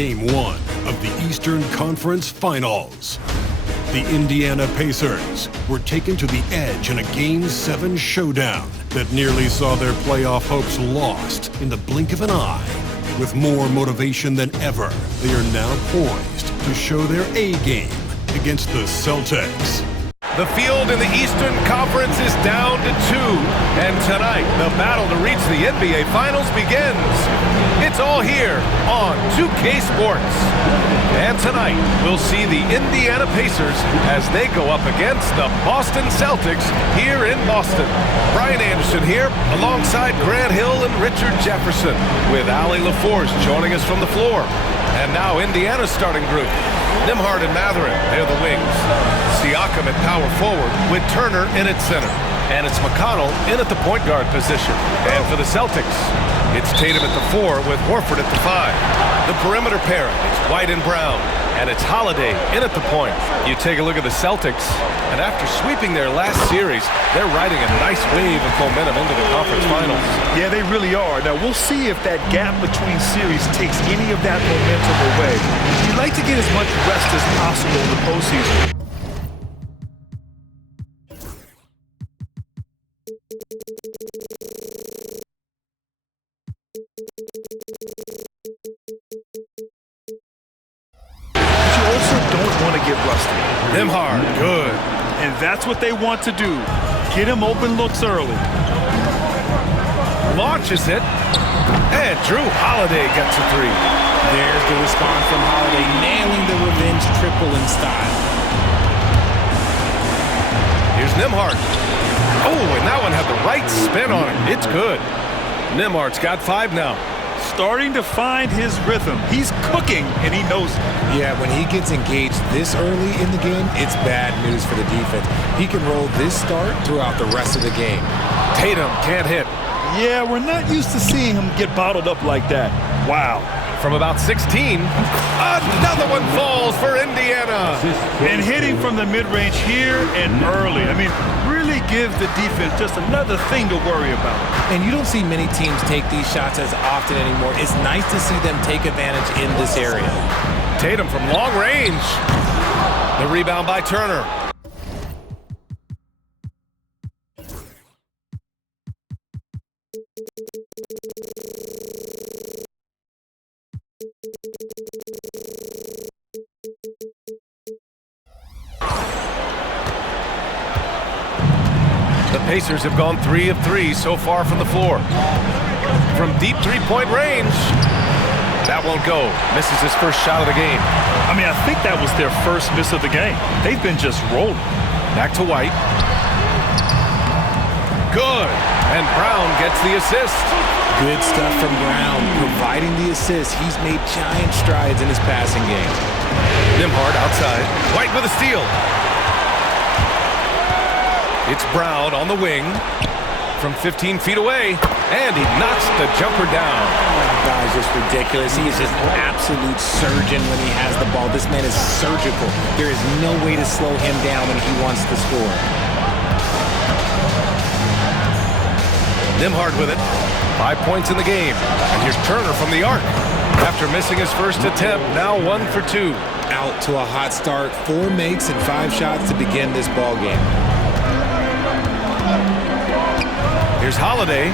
Game 1 of the Eastern Conference Finals. The Indiana Pacers were taken to the edge in a Game 7 showdown that nearly saw their playoff hopes lost in the blink of an eye. With more motivation than ever, they are now poised to show their A game against the Celtics. The field in the Eastern Conference is down to 2, and tonight the battle to reach the NBA Finals begins. It's all here on 2K Sports. And tonight we'll see the Indiana Pacers as they go up against the Boston Celtics here in Boston. Brian Anderson here alongside Grant Hill and Richard Jefferson, with Allie LaForce joining us from the floor. And now Indiana's starting group. Nembhard and Mathurin, they're the wings. Siakam at power forward with Turner in at center. And it's McConnell in at the point guard position. And for the Celtics, it's Tatum at the 4 with Horford at the 5. The perimeter pairing, it's White and Brown. And it's Holiday in at the point. You take a look at the Celtics, and after sweeping their last series, they're riding a nice wave of momentum into the conference finals. Yeah, they really are. Now, we'll see if that gap between series takes any of that momentum away. You'd like to get as much rest as possible in the postseason. Nembhard, good. And that's what they want to do. Get him open looks early. Launches it. And Drew Holiday gets a 3. There's the response from Holiday, nailing the revenge triple in style. Here's Nembhard. Oh, and that one had the right spin on it. It's good. Nembhard's got 5 now. Starting to find his rhythm. He's cooking, and he knows it. Yeah, when he gets engaged this early in the game, it's bad news for the defense. He can roll this start throughout the rest of the game. Tatum can't hit. Yeah, we're not used to seeing him get bottled up like that. Wow. From about 16, another one falls for Indiana. And hitting from the mid-range here and early. I mean, really give the defense just another thing to worry about. And you don't see many teams take these shots as often anymore. It's nice to see them take advantage in this area. Tatum from long range. The rebound by Turner. The Pacers have gone 3 of 3 so far from the floor. From deep three-point range, that won't go. Misses his first shot of the game. I mean, I think that was their first miss of the game. They've been just rolling. Back to White. Good. And Brown gets the assist. Good stuff from Brown, providing the assist. He's made giant strides in his passing game. Nembhard outside. White with a steal. It's Brown on the wing from 15 feet away, and he knocks the jumper down. Oh my gosh, just ridiculous. He is just an absolute surgeon when he has the ball. This man is surgical. There is no way to slow him down when he wants to score. Nembhard with it. 5 points in the game. And here's Turner from the arc. After missing his first attempt, now 1 for 2. Out to a hot start. 4 makes and 5 shots to begin this ball game. Here's Holiday.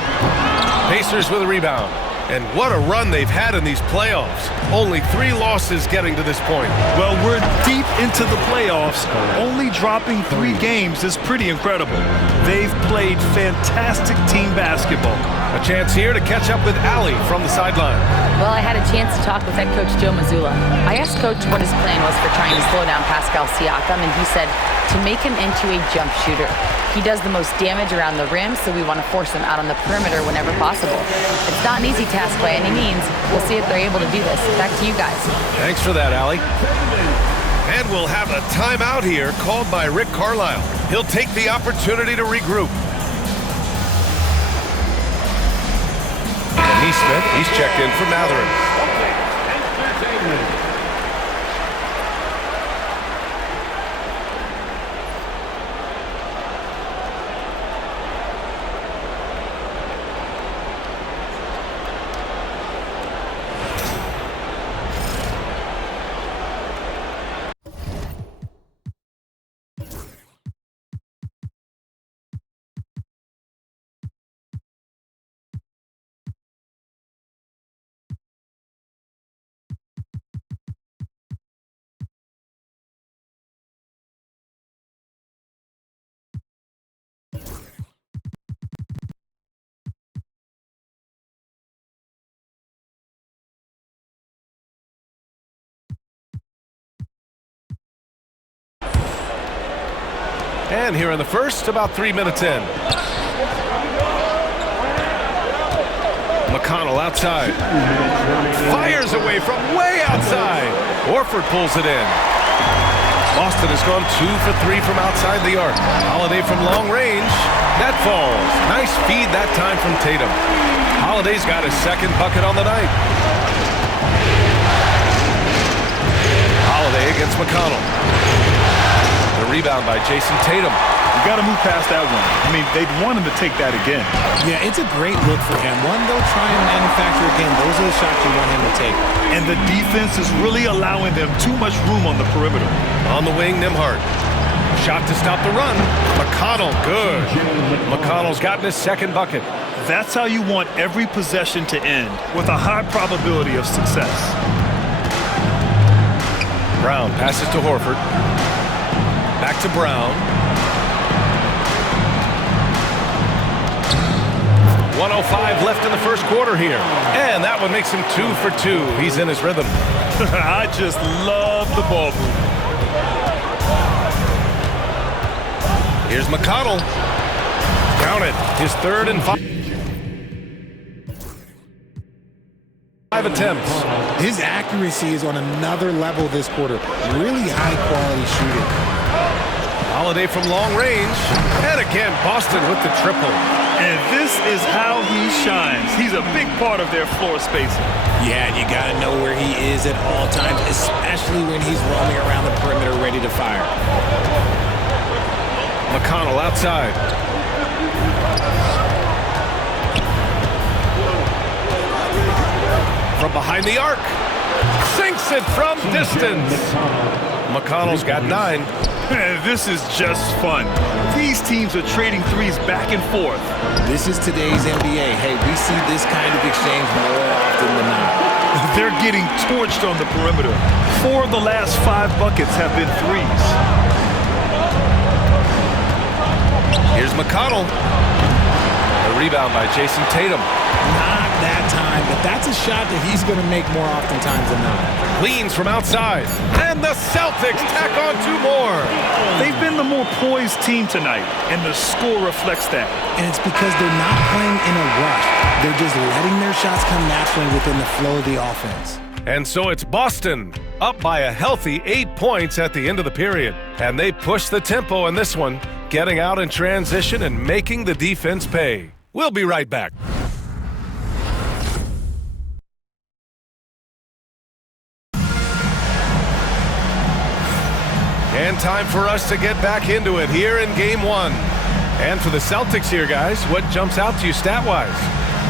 Pacers with a rebound. And what a run they've had in these playoffs. Only 3 losses getting to this point. Well, we're deep into the playoffs. Only dropping 3 games is pretty incredible. They've played fantastic team basketball. A chance here to catch up with Allie from the sideline. Well, I had a chance to talk with head coach Joe Mazzulla. I asked Coach what his plan was for trying to slow down Pascal Siakam, and he said to make him into a jump shooter. He does the most damage around the rim, so we want to force him out on the perimeter whenever possible. It's not an easy task by any means. We'll see if they're able to do this. Back to you guys. Thanks for that, Allie. And we'll have a timeout here called by Rick Carlisle. He'll take the opportunity to regroup. And Neesmith, he's checked in for Mathurin. And here in the first, about 3 minutes in. McConnell outside. Fires away from way outside. Horford pulls it in. Boston has gone 2 for 3 from outside the arc. Holiday from long range. That falls. Nice feed that time from Tatum. Holiday's got his second bucket on the night. Holiday against McConnell. The rebound by Jason Tatum. You got to move past that one. I mean, they'd want him to take that again. Yeah, it's a great look for him. One, they'll try and manufacture again. Those are the shots you want him to take. And the defense is really allowing them too much room on the perimeter. On the wing, Nembhard. Shot to stop the run. McConnell, good. McConnell's gotten his second bucket. That's how you want every possession to end, with a high probability of success. Brown passes to Horford. Back to Brown. 1:05 left in the first quarter here. And that one makes him 2 for 2. He's in his rhythm. I just love the ball movement. Here's McConnell. Count it. His third and 5 attempts. His accuracy is on another level this quarter. Really high quality shooting. Holiday from long range. And again, Boston with the triple. And this is how he shines. He's a big part of their floor spacing. Yeah, and you got to know where he is at all times, especially when he's roaming around the perimeter ready to fire. McConnell outside. From behind the arc. Sinks it from distance. McConnell's got 9. This is just fun. These teams are trading threes back and forth. This is today's NBA. Hey, we see this kind of exchange more often than not. They're getting torched on the perimeter. 4 of the last 5 buckets have been threes. Here's McConnell. A rebound by Jason Tatum. Not that time, but that's a shot that he's going to make more oftentimes than not. Leans from outside. And the Celtics tack on 2 more. They've been the more poised team tonight, and the score reflects that. And it's because they're not playing in a rush. They're just letting their shots come naturally within the flow of the offense. And so it's Boston up by a healthy 8 points at the end of the period. And they push the tempo in this one, getting out in transition and making the defense pay. We'll be right back. And time for us to get back into it here in Game 1. And for the Celtics here, guys, what jumps out to you stat-wise?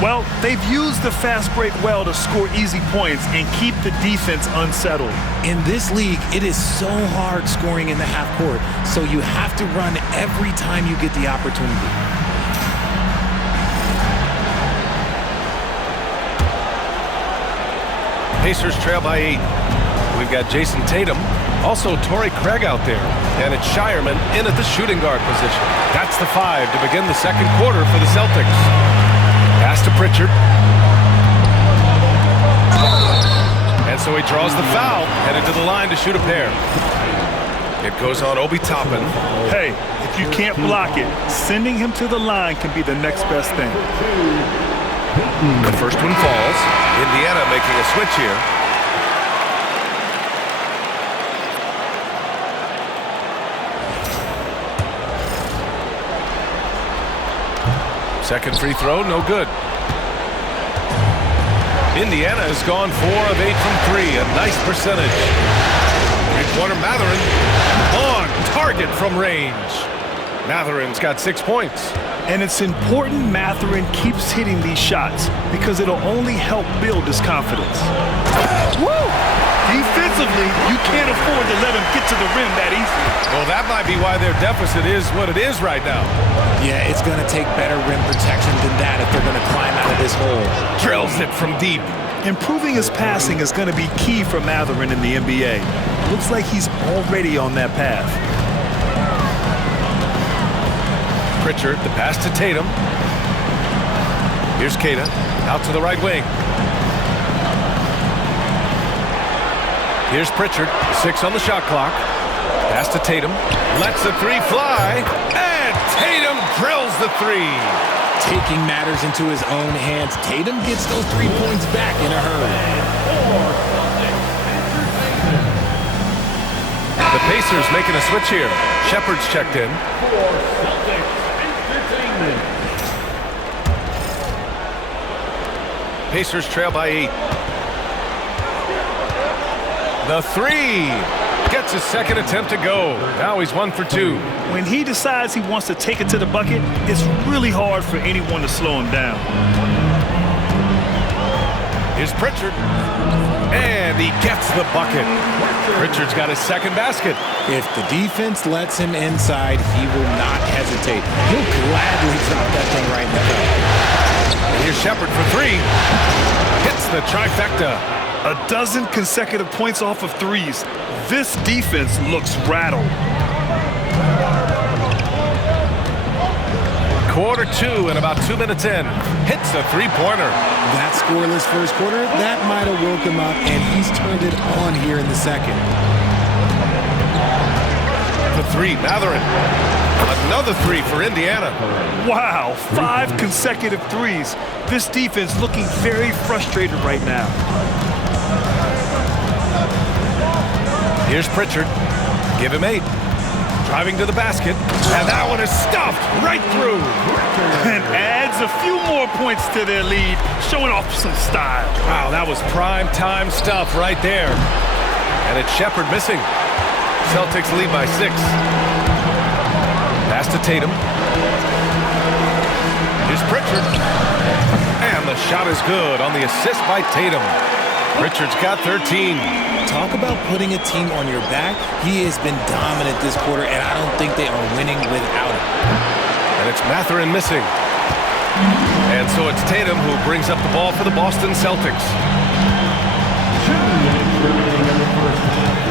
Well, they've used the fast break well to score easy points and keep the defense unsettled. In this league, it is so hard scoring in the half court, so you have to run every time you get the opportunity. Pacers trail by 8. We've got Jason Tatum, also Torrey Craig out there, and it's Shireman in at the shooting guard position. That's the 5 to begin the second quarter for the Celtics. Pass to Pritchard. And so he draws the foul, headed to the line to shoot a pair. It goes on Obi Toppin. Hey, if you can't block it, sending him to the line can be the next best thing. The first one falls. Indiana making a switch here. Second free throw, no good. Indiana has gone 4 of 8 from 3, a nice percentage. Three-pointer Mathurin on target from range. Mathurin's got 6 points. And it's important Mathurin keeps hitting these shots because it'll only help build his confidence. Woo! Defensively, you can't afford to let him get to the rim that easily. Well, that might be why their deficit is what it is right now. Yeah, it's going to take better rim protection than that if they're going to climb out of this hole. Drills it from deep. Improving his passing is going to be key for Mathurin in the NBA. Looks like he's already on that path. Pritchard, the pass to Tatum. Here's Queta, out to the right wing. Here's Pritchard, 6 on the shot clock. Pass to Tatum. Lets the three fly. And Tatum drills the three. Taking matters into his own hands, Tatum gets those 3 points back in a hurry. The Pacers making a switch here. Shepherd's checked in. Pacers trail by 8. The three. Gets his second attempt to go. Now he's 1 for 2. When he decides he wants to take it to the bucket, it's really hard for anyone to slow him down. Here's Pritchard. And he gets the bucket. Pritchard's got his second basket. If the defense lets him inside, he will not hesitate. He'll gladly drop that thing right now. And here's Shepherd for 3. Hits the trifecta. A dozen consecutive points off of threes. This defense looks rattled. Quarter 2 and about 2 minutes in. Hits a three-pointer. That scoreless first quarter, that might have woke him up, and he's turned it on here in the second. The 3, Mathurin. Another 3 for Indiana. Wow, 5 consecutive threes. This defense looking very frustrated right now. Here's Pritchard. Give him 8. Driving to the basket. And that one is stuffed right through. And adds a few more points to their lead, showing off some style. Wow, that was prime time stuff right there. And it's Shepherd missing. Celtics lead by 6. Pass to Tatum. Here's Pritchard. And the shot is good on the assist by Tatum. Pritchard's got 13. Talk about putting a team on your back. He has been dominant this quarter, and I don't think they are winning without him. And it's Mathurin missing. And so it's Tatum who brings up the ball for the Boston Celtics.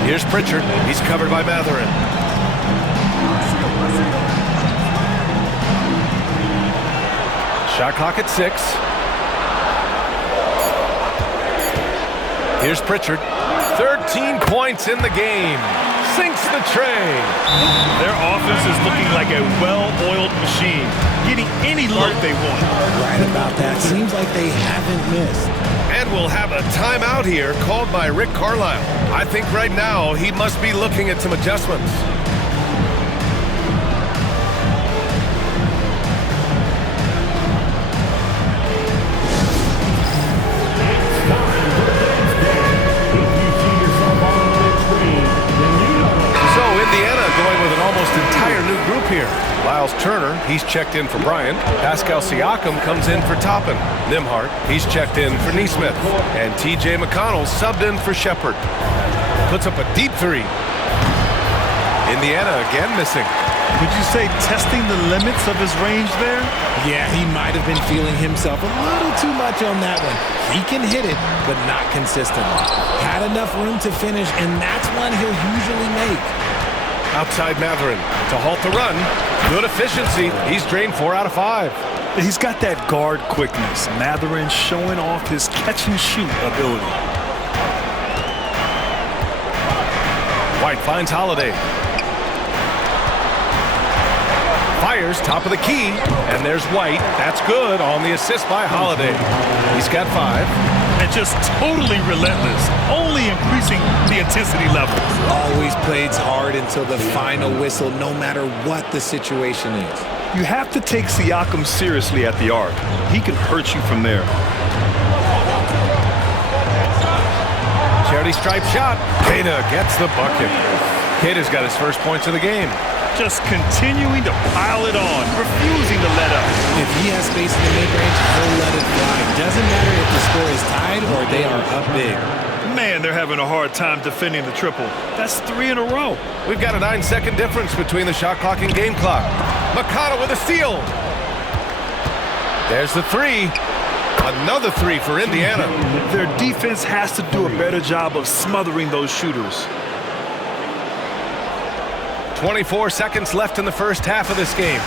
Here's Pritchard. He's covered by Mathurin. Shot clock at 6. Here's Pritchard. 13 points in the game. Sinks the tray. Their offense is looking like a well-oiled machine, getting any look they want. Right about that. Seems like they haven't missed. And we'll have a timeout here called by Rick Carlisle. I think right now he must be looking at some adjustments. Entire new group here. Lyles Turner, he's checked in for Bryant. Pascal Siakam comes in for Toppin. Nembhard, he's checked in for Nesmith. And T.J. McConnell subbed in for Shepherd. Puts up a deep 3. Indiana again missing. Would you say testing the limits of his range there? Yeah, he might have been feeling himself a little too much on that one. He can hit it, but not consistently. Had enough room to finish, and that's one he'll usually make. Outside Mathurin to halt the run. Good efficiency. He's drained 4 out of 5. He's got that guard quickness. Mathurin showing off his catch-and-shoot ability. White finds Holiday. Fires top of the key. And there's White. That's good on the assist by Holiday. He's got 5. And just totally relentless, only increasing the intensity level. Always plays hard until the final whistle, no matter what the situation is. You have to take Siakam seriously at the arc. He can hurt you from there. Charity stripe shot. Queta gets the bucket. Queta's got his first points of the game. Just continuing to pile it on, refusing to let up. If he has space in the mid-range, he'll let it fly. Doesn't matter if the score is tied or they are up big. Man, they're having a hard time defending the triple. That's 3 in a row. We've got a 9-second difference between the shot clock and game clock. McConnell with a steal. There's the 3. Another 3 for Indiana. Their defense has to do a better job of smothering those shooters. 24 seconds left in the first half of this game.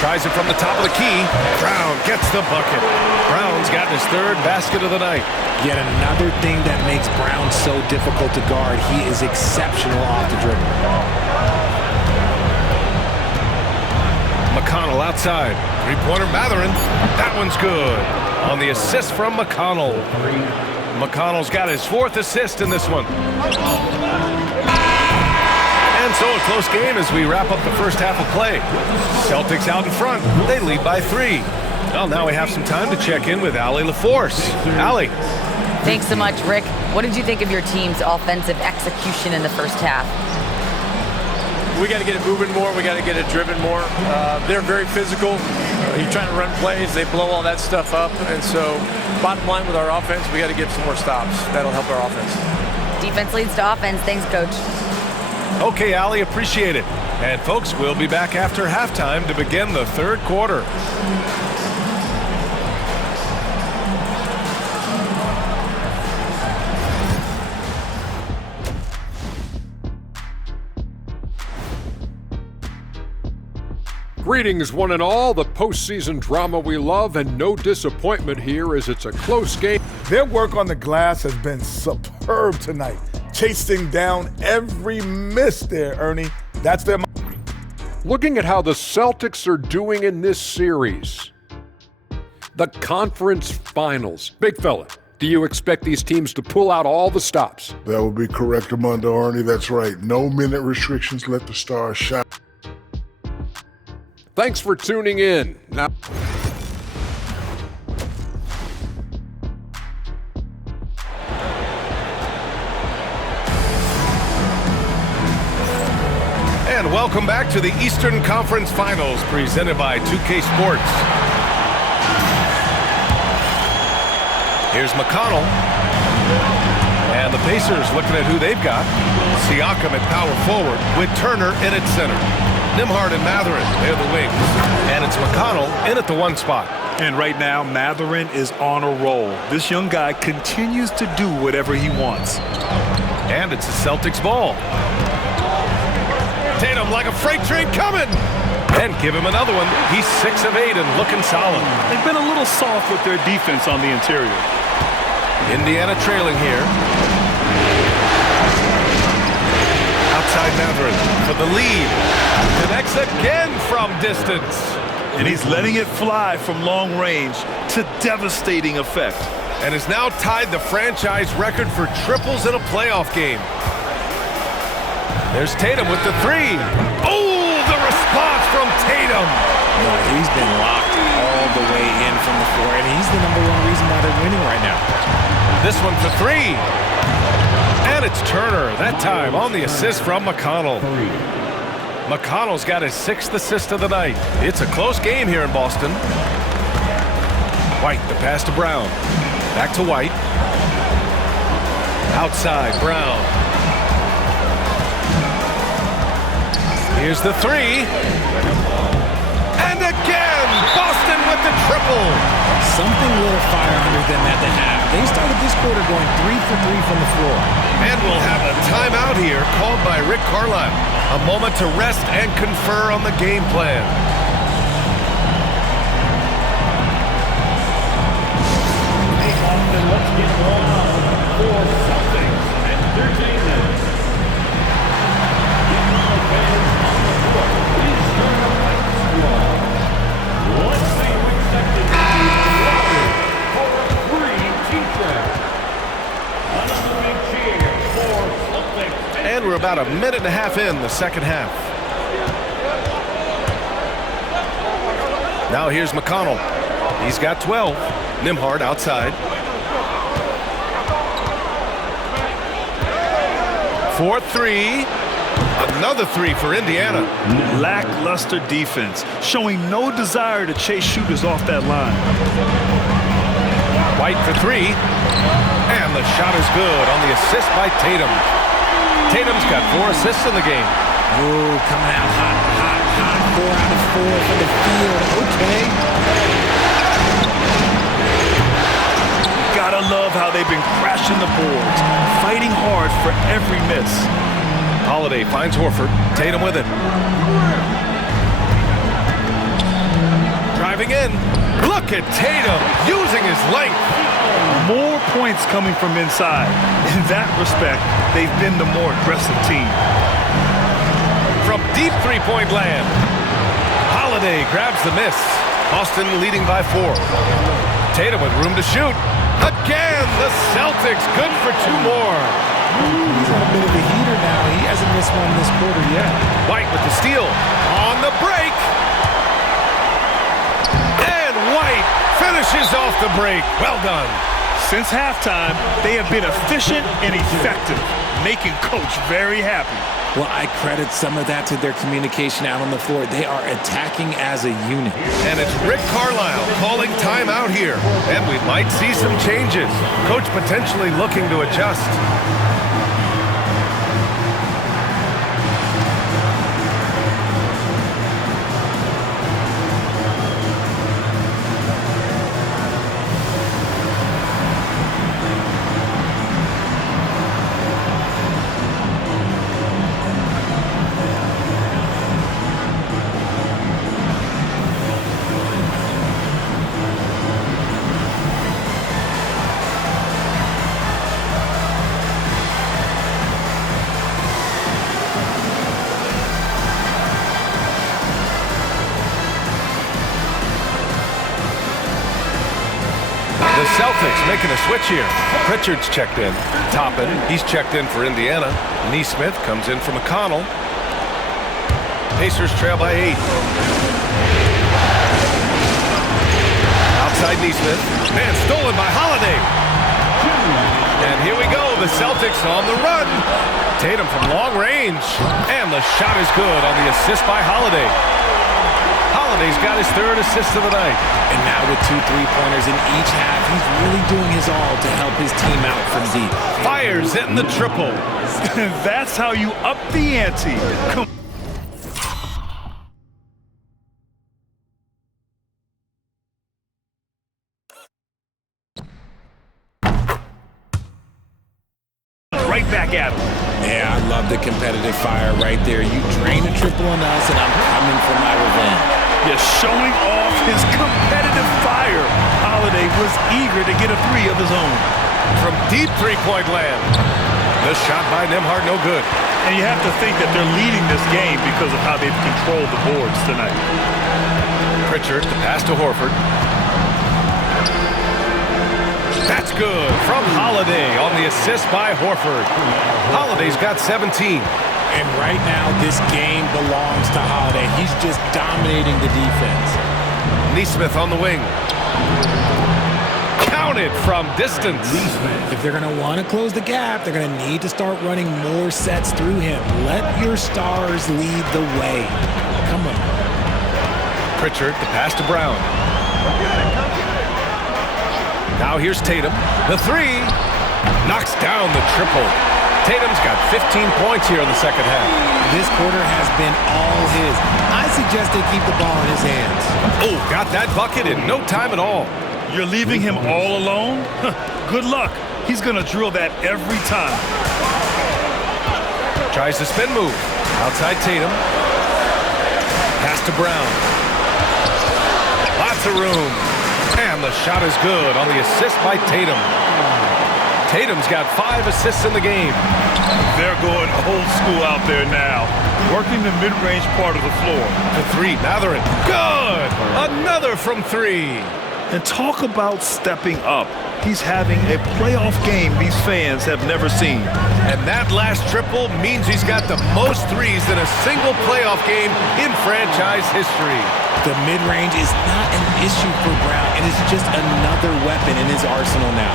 Tries it from the top of the key. Brown gets the bucket. Brown's gotten his third basket of the night. Yet another thing that makes Brown so difficult to guard. He is exceptional off the dribble. McConnell outside. Three-pointer Mathurin. That one's good. On the assist from McConnell. McConnell's got his 4th assist in this one. And so a close game as we wrap up the first half of play. Celtics out in front. They lead by 3. Well, now we have some time to check in with Allie LaForce. Allie. Thanks so much, Rick. What did you think of your team's offensive execution in the first half? We got to get it moving more. We got to get it driven more. They're very physical. You're trying to run plays. They blow all that stuff up. And so bottom line with our offense, we got to get some more stops. That'll help our offense. Defense leads to offense. Thanks, Coach. Okay, Allie, appreciate it. And folks, we'll be back after halftime to begin the third quarter. Greetings, one and all. The postseason drama we love, and no disappointment here as it's a close game. Their work on the glass has been superb tonight. Chasing down every miss there, Ernie. That's their... Looking at how the Celtics are doing in this series. The conference finals. Big fella, do you expect these teams to pull out all the stops? That would be correct, Armando, Ernie. That's right. No minute restrictions. Let the stars shine. Thanks for tuning in. Now, and welcome back to the Eastern Conference Finals presented by 2K Sports. Here's McConnell. And the Pacers looking at who they've got. Siakam at power forward with Turner in at center. Nembhard and Mathurin, they're the wings. And it's McConnell in at the 1 spot. And right now, Mathurin is on a roll. This young guy continues to do whatever he wants. And it's the Celtics ball. Tatum like a freight train coming. And give him another one. He's 6 of 8 and looking solid. They've been a little soft with their defense on the interior. Indiana trailing here. Outside Mathurin for the lead. Connects again from distance. And he's letting it fly from long range to devastating effect. And has now tied the franchise record for triples in a playoff game. There's Tatum with the 3. Oh, the response from Tatum. No, he's been locked all the way in from the floor, and he's the #1 reason why they're winning right now. This one for 3. And it's Turner, that time on the assist from McConnell. McConnell's got his 6th assist of the night. It's a close game here in Boston. White, the pass to Brown. Back to White. Outside, Brown. Here's the 3. And again, Boston with the triple. Something a little fire under them at the half. They started this quarter going 3 for 3 from the floor. And we'll have a timeout here called by Rick Carlisle. A moment to rest and confer on the game plan. Hey, Boston, let's get on for Celtics Entertainment. Let's see who expected to be for a free T-shirt. Another big cheer for Celtics. And we're about a minute and a half in the second half. Now here's McConnell. He's got 12. Nembhard outside. 4-3. Another 3 for Indiana. Lackluster defense, showing no desire to chase shooters off that line. White for 3. And the shot is good on the assist by Tatum. Tatum's got 4 assists in the game. Ooh, coming out hot, hot, hot. 4 out of 4 from the field. Okay. Gotta love how they've been crashing the boards, fighting hard for every miss. Holiday finds Horford. Tatum with it. driving in. Look at Tatum using his length. More points coming from inside. In that respect, they've been the more aggressive team. From deep three-point land, Holiday grabs the miss. Boston leading by 4. Tatum with room to shoot. Again, the Celtics good for 2 more. He's on a bit of a heater now. He hasn't missed one this quarter yet. White with the steal. On the break. And White finishes off the break. Well done. Since halftime, they have been efficient and effective, making Coach very happy. Well, I credit some of that to their communication out on the floor. They are attacking as a unit. And it's Rick Carlisle calling timeout here. And we might see some changes. Coach potentially looking to adjust. The Celtics making a switch here. Pritchard's checked in. Toppin, he's checked in for Indiana. Nesmith comes in for McConnell. Pacers trail by 8. Outside Nesmith. Man, stolen by Holiday. And here we go. The Celtics on the run. Tatum from long range. And the shot is good on the assist by Holiday. Holiday's got his 3rd assist of the night. And now with 2 3-pointers in each half, he's really doing his all to help his team out from deep. Fires hitting the triple. That's how you up the ante. Come right back at him. Yeah, I love the competitive fire right there. You drain a triple on us, and I'm coming for my revenge. Yeah, showing off his competitive fire. Holiday was eager to get a 3 of his own. From deep three-point land. The shot by Nembhard, no good. And you have to think that they're leading this game because of how they've controlled the boards tonight. Pritchard, the pass to Horford. That's good from Holiday on the assist by Horford. Holiday's got 17. And right now, this game belongs to Holiday. He's just dominating the defense. Nesmith on the wing. Counted from distance. If they're going to want to close the gap, they're going to need to start running more sets through him. Let your stars lead the way. Come on. Pritchard, the pass to Brown. Now here's Tatum. The 3. Knocks down the triple. Tatum's got 15 points here in the second half. This quarter has been all his. I suggest they keep the ball in his hands. Oh, got that bucket in no time at all. You're leaving him all alone? Good luck. He's going to drill that every time. Tries the spin move. Outside Tatum. Pass to Brown. Lots of room. And the shot is good on the assist by Tatum. Tatum's got 5 assists in the game. They're going old school out there now, working the mid-range part of the floor. The 3, Mathurin. Good! Another from 3. And talk about stepping up. He's having a playoff game these fans have never seen. And that last triple means he's got the most threes in a single playoff game in franchise history. The mid-range is not an issue for Brown. It is just another weapon in his arsenal now.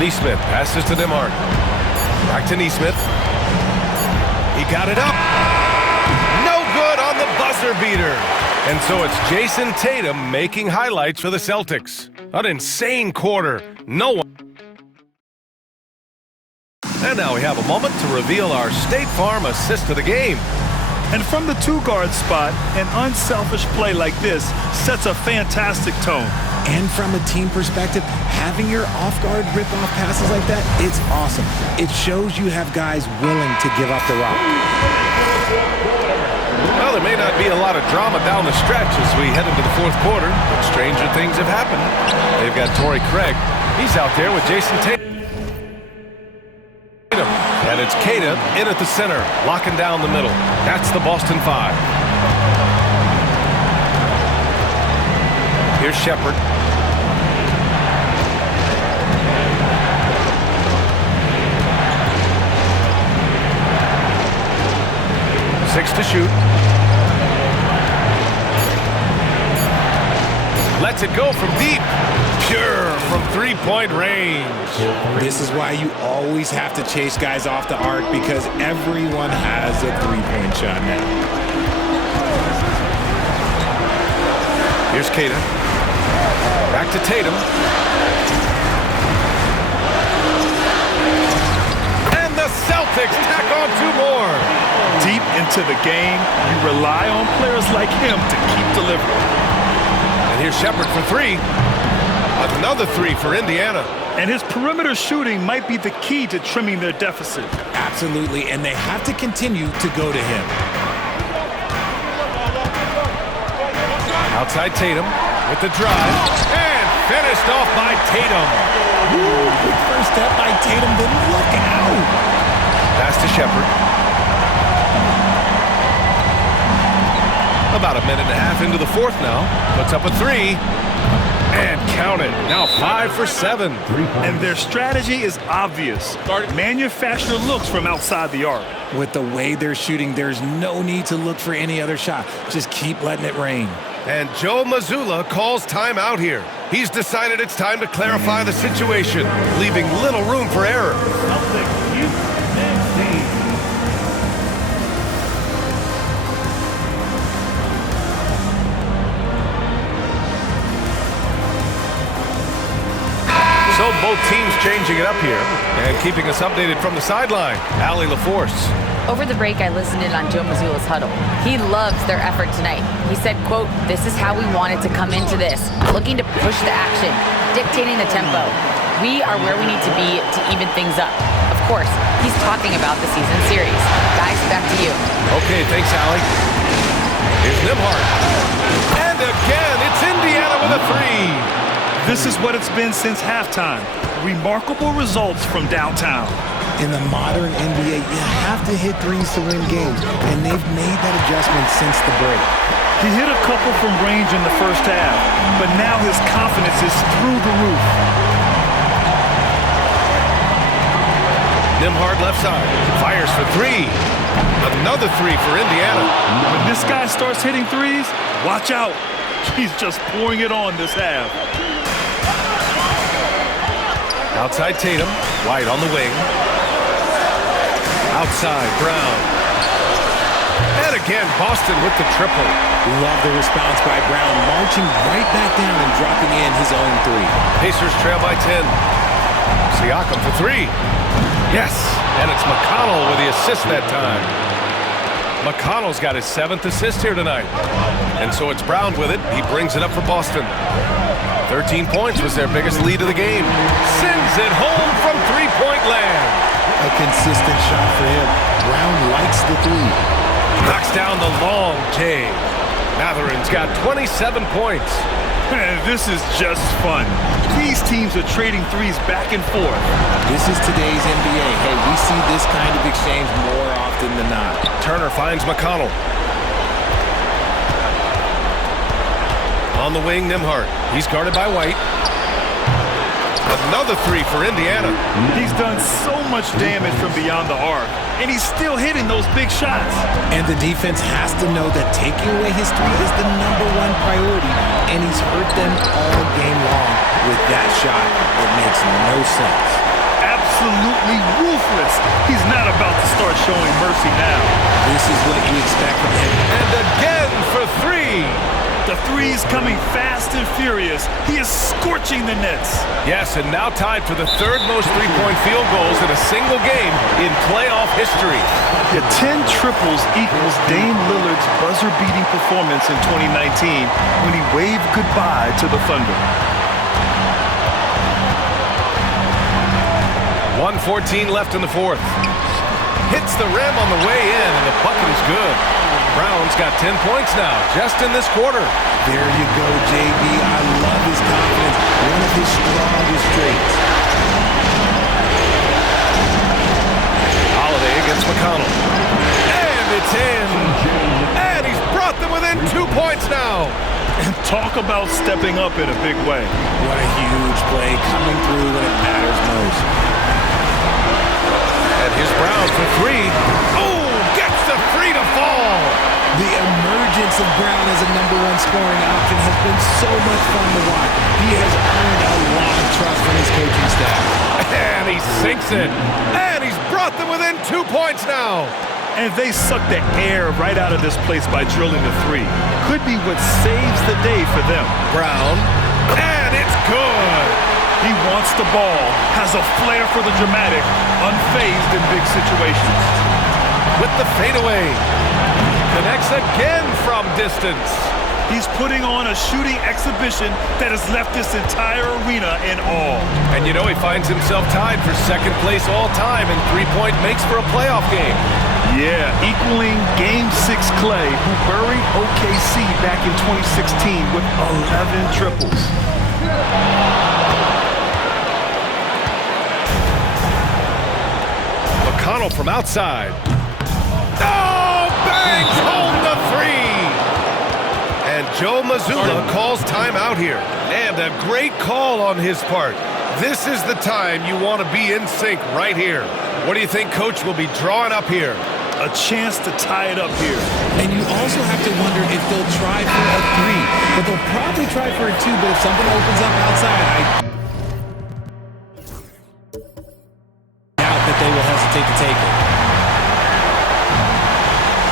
Nesmith passes to Nembhard. Back to Nesmith. He got it up. No good on the buzzer beater. And so it's Jason Tatum making highlights for the Celtics. An insane quarter. No one. And now we have a moment to reveal our State Farm assist of the game. And from the 2-guard spot, an unselfish play like this sets a fantastic tone. And from a team perspective, having your off-guard rip-off passes like that, it's awesome. It shows you have guys willing to give up the rock. Well, there may not be a lot of drama down the stretch as we head into the fourth quarter, but stranger things have happened. They've got Torrey Craig. He's out there with Jason Tatum. And it's Queta in at the center, locking down the middle. That's the Boston Five. Here's Shepherd. Six to shoot. Lets it go from deep. Pure from three-point range. This is why you always have to chase guys off the arc, because everyone has a three-point shot now. Here's Queta. Back to Tatum. And the Celtics tack on two more. Deep into the game, you rely on players like him to keep delivering. And here's Shepherd for three. Another three for Indiana. And his perimeter shooting might be the key to trimming their deficit. Absolutely, and they have to continue to go to him. Outside Tatum with the drive. And finished off by Tatum. Ooh, big first step by Tatum, but look out. Pass to Shepherd. About a minute and a half into the fourth now. Puts up a three. And count it. Now 5 for 7. And their strategy is obvious. Manufacture looks from outside the arc. With the way they're shooting, there's no need to look for any other shot. Just keep letting it rain. And Joe Mazzulla calls timeout here. He's decided it's time to clarify the situation, leaving little room for error. So both teams changing it up here and keeping us updated from the sideline. Allie LaForce. Over the break, I listened in on Joe Mazzulla's huddle. He loves their effort tonight. He said, quote, "This is how we wanted to come into this, looking to push the action, dictating the tempo. We are where we need to be to even things up." Of course, he's talking about the season series. Guys, back to you. Okay, thanks, Allie. Here's Nembhard. And again, it's Indiana with a three. This is what it's been since halftime. Remarkable results from downtown. In the modern NBA, you have to hit threes to win games, and they've made that adjustment since the break. He hit a couple from range in the first half, but now his confidence is through the roof. Nembhard left side, fires for three. Another three for Indiana. When this guy starts hitting threes, watch out. He's just pouring it on this half. Outside Tatum, White on the wing. Outside Brown. And again, Boston with the triple. Love the response by Brown, marching right back down and dropping in his own three. Pacers trail by 10. Siakam for three. Yes, and it's McConnell with the assist that time. McConnell's got his 7th assist here tonight. And so it's Brown with it. He brings it up for Boston. 13 points was their biggest lead of the game. Sends it home from three-point land. A consistent shot for him. Brown likes the three. Knocks down the long J. Matherin's got 27 points. This is just fun. These teams are trading threes back and forth. This is today's NBA. Hey, we see this kind of exchange more often than not. Turner finds McConnell. On the wing, Nembhard. He's guarded by White. Another three for Indiana. He's done so much damage from beyond the arc, and he's still hitting those big shots. And the defense has to know that taking away his three is the #1 priority, and he's hurt them all game long with that shot. It makes no sense. Absolutely ruthless. He's not about to start showing mercy now. This is what you expect from him. And again for three. The three's coming fast and furious. He is scorching the Nets. Yes, and now tied for the 3rd most three-point field goals in a single game in playoff history. The 10 triples equals Dame Lillard's buzzer-beating performance in 2019 when he waved goodbye to the Thunder. 1:14 left in the fourth. Hits the rim on the way in, and the bucket is good. Brown's got 10 points now, just in this quarter. There you go, JB. I love his confidence. One of his strongest traits. Holiday against McConnell. And it's in. And he's brought them within 2 points now. And talk about stepping up in a big way. What a huge play coming through when it matters most. And here's Brown for three. Oh, gets the three to fall. The emergence of Brown as a #1 scoring option has been so much fun to watch. He has earned a lot of trust from his coaching staff. And he sinks it. And he's brought them within 2 points now. And they suck the air right out of this place by drilling the three. Could be what saves the day for them. Brown. And it's good. He wants the ball, has a flair for the dramatic, unfazed in big situations. With the fadeaway. Connects again from distance. He's putting on a shooting exhibition that has left this entire arena in awe. And you know he finds himself tied for second place all time in three-point makes for a playoff game. Yeah, equaling Game 6 Clay, who buried OKC back in 2016 with 11 triples. McConnell from outside. Oh, bangs home the three. And Joe Mazzulla calls timeout here. And a great call on his part. This is the time you want to be in sync right here. What do you think Coach will be drawing up here? A chance to tie it up here. And you also have to wonder if they'll try for a three. But they'll probably try for a two, but if something opens up outside, I doubt that they will hesitate to take it.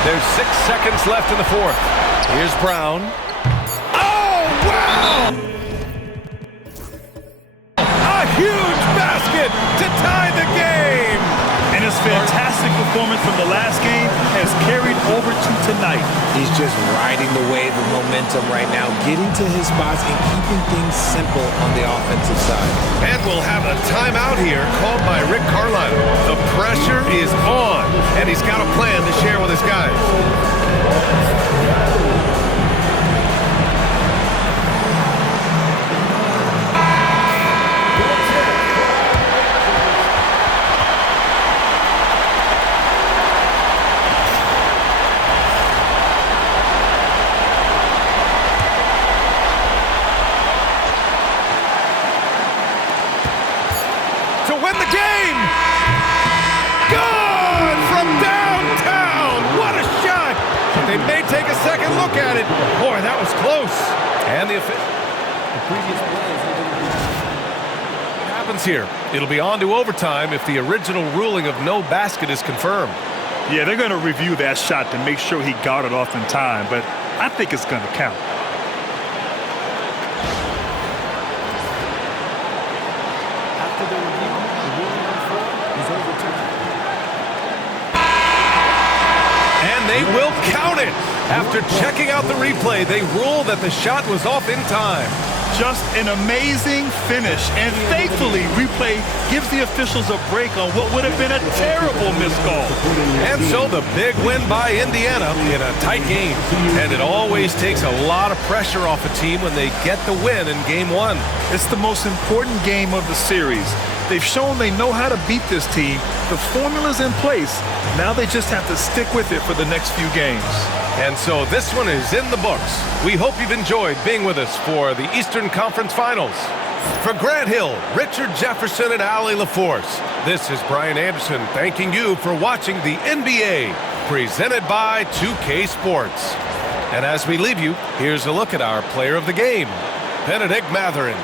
There's 6 seconds left in the fourth. Here's Brown. Oh, wow! A huge basket to tie the game! And his fantastic performance from the last game has carried over to tonight. He's just riding the wave of momentum right now, getting to his spots and keeping things simple on the offensive side. And we'll have a timeout here called by Rick Carlisle. The pressure is on, and he's got a plan to share with his guys. To win the game! Good from downtown! What a shot! But they may take a second look at it. Boy, that was close. And the previous what happens here? It'll be on to overtime if the original ruling of no basket is confirmed. Yeah, they're going to review that shot to make sure he got it off in time, but I think it's going to count. And they will count it. After checking out the replay, they rule that the shot was off in time. Just an amazing finish. And thankfully, replay gives the officials a break on what would have been a terrible missed call. And so the big win by Indiana in a tight game. And it always takes a lot of pressure off a team when they get the win in Game 1. It's the most important game of the series. They've shown they know how to beat this team. The formula's in place. Now they just have to stick with it for the next few games. And so this one is in the books. We hope you've enjoyed being with us for the Eastern Conference Finals. For Grant Hill, Richard Jefferson, and Allie LaForce, this is Brian Anderson thanking you for watching the NBA, presented by 2K Sports. And as we leave you, here's a look at our player of the game, Benedict Mathurin.